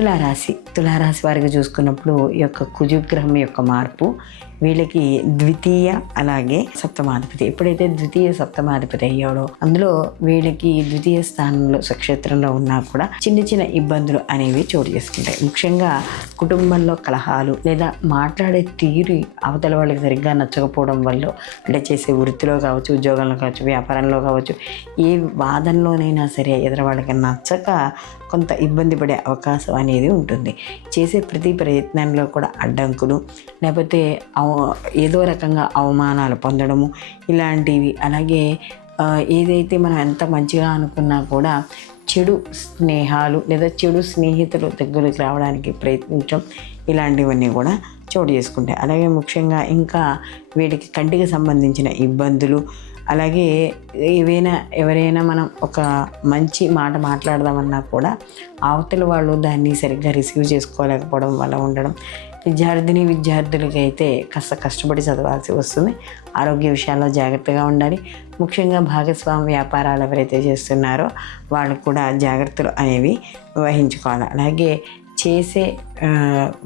తులారాశి వారికి చూసుకున్నప్పుడు ఈ యొక్క కుజగ్రహం యొక్క మార్పు వీళ్ళకి ద్వితీయ అలాగే సప్తమాధిపతి. ఎప్పుడైతే ద్వితీయ సప్తమాధిపతి అయ్యాడో అందులో వీళ్ళకి ద్వితీయ స్థానంలో స్వక్షేత్రంలో ఉన్నా కూడా చిన్న చిన్న ఇబ్బందులు అనేవి చోటు చేసుకుంటాయి. ముఖ్యంగా కుటుంబంలో కలహాలు లేదా మాట్లాడే తీరు అవతల వాళ్ళకి సరిగ్గా నచ్చకపోవడం వల్ల, అంటే చేసే వృత్తిలో కావచ్చు, ఉద్యోగంలో కావచ్చు, వ్యాపారంలో కావచ్చు, ఏ వాదనలోనైనా సరే ఎదురు వాళ్ళకి నచ్చక కొంత ఇబ్బంది పడే అవకాశం అనేది ఉంటుంది. చేసే ప్రతి ప్రయత్నంలో కూడా అడ్డంకులు, లేకపోతే ఏదో రకంగా అవమానాలు పొందడము ఇలాంటివి. అలాగే ఏదైతే మనం ఎంత మంచిగా అనుకున్నా కూడా చెడు స్నేహాలు లేదా చెడు స్నేహితులు దగ్గరికి రావడానికి ప్రయత్నించడం ఇలాంటివన్నీ కూడా చోటు చేసుకుంటాయి. అలాగే ముఖ్యంగా ఇంకా వీటికి కంటికి సంబంధించిన ఇబ్బందులు, అలాగే ఎవరైనా మనం ఒక మంచి మాట మాట్లాడదామన్నా కూడా అవతల వాళ్ళు దాన్ని సరిగ్గా రిసీవ్ చేసుకోలేకపోవడం వల్ల ఉండడం. విద్యార్థులకి అయితే కాస్త కష్టపడి చదవాల్సి వస్తుంది. ఆరోగ్య విషయాల్లో జాగ్రత్తగా ఉండాలి. ముఖ్యంగా భాగస్వామి వ్యాపారాలు ఎవరైతే చేస్తున్నారో వాళ్ళు కూడా జాగ్రత్తలు అనేవి వహించుకోవాలి. అలాగే చేసే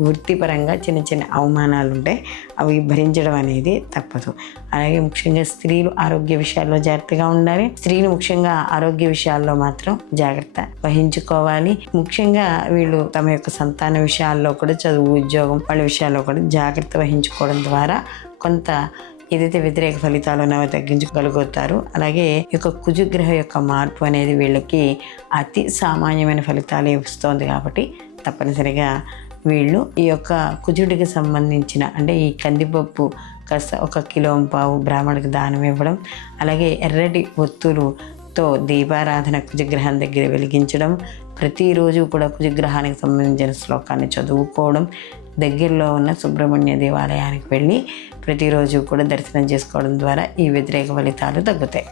వృత్తిపరంగా చిన్న చిన్న అవమానాలు ఉంటాయి, అవి భరించడం అనేది తప్పదు. అలాగే ముఖ్యంగా స్త్రీలు ఆరోగ్య విషయాల్లో జాగ్రత్తగా ఉండాలి. స్త్రీలు ముఖ్యంగా ఆరోగ్య విషయాల్లో మాత్రం జాగ్రత్త వహించుకోవాలి. ముఖ్యంగా వీళ్ళు తమ యొక్క సంతాన విషయాల్లో కూడా, చదువు, ఉద్యోగం వాళ్ళ విషయాల్లో కూడా జాగ్రత్త వహించుకోవడం ద్వారా కొంత ఏదైతే వ్యతిరేక ఫలితాలు ఉన్నాయో తగ్గించగలుగుతారు. అలాగే ఈ యొక్క కుజగ్రహ యొక్క మార్పు అనేది వీళ్ళకి అతి సామాన్యమైన ఫలితాలు ఇస్తోంది కాబట్టి తప్పనిసరిగా వీళ్ళు ఈ యొక్క కుజుడికి సంబంధించిన, అంటే ఈ కందిపప్పు కాస్త 1 కిలో పావు బ్రాహ్మణుడికి దానం ఇవ్వడం, అలాగే ఎర్రటి ఒత్తులుతో దీపారాధన కుజగ్రహం దగ్గర వెలిగించడం, ప్రతిరోజు కూడా కుజగ్రహానికి సంబంధించిన శ్లోకాన్ని చదువుకోవడం, దగ్గరలో ఉన్న సుబ్రహ్మణ్య దేవాలయానికి వెళ్ళి ప్రతిరోజు కూడా దర్శనం చేసుకోవడం ద్వారా ఈ వ్యతిరేక ఫలితాలు తగ్గుతాయి.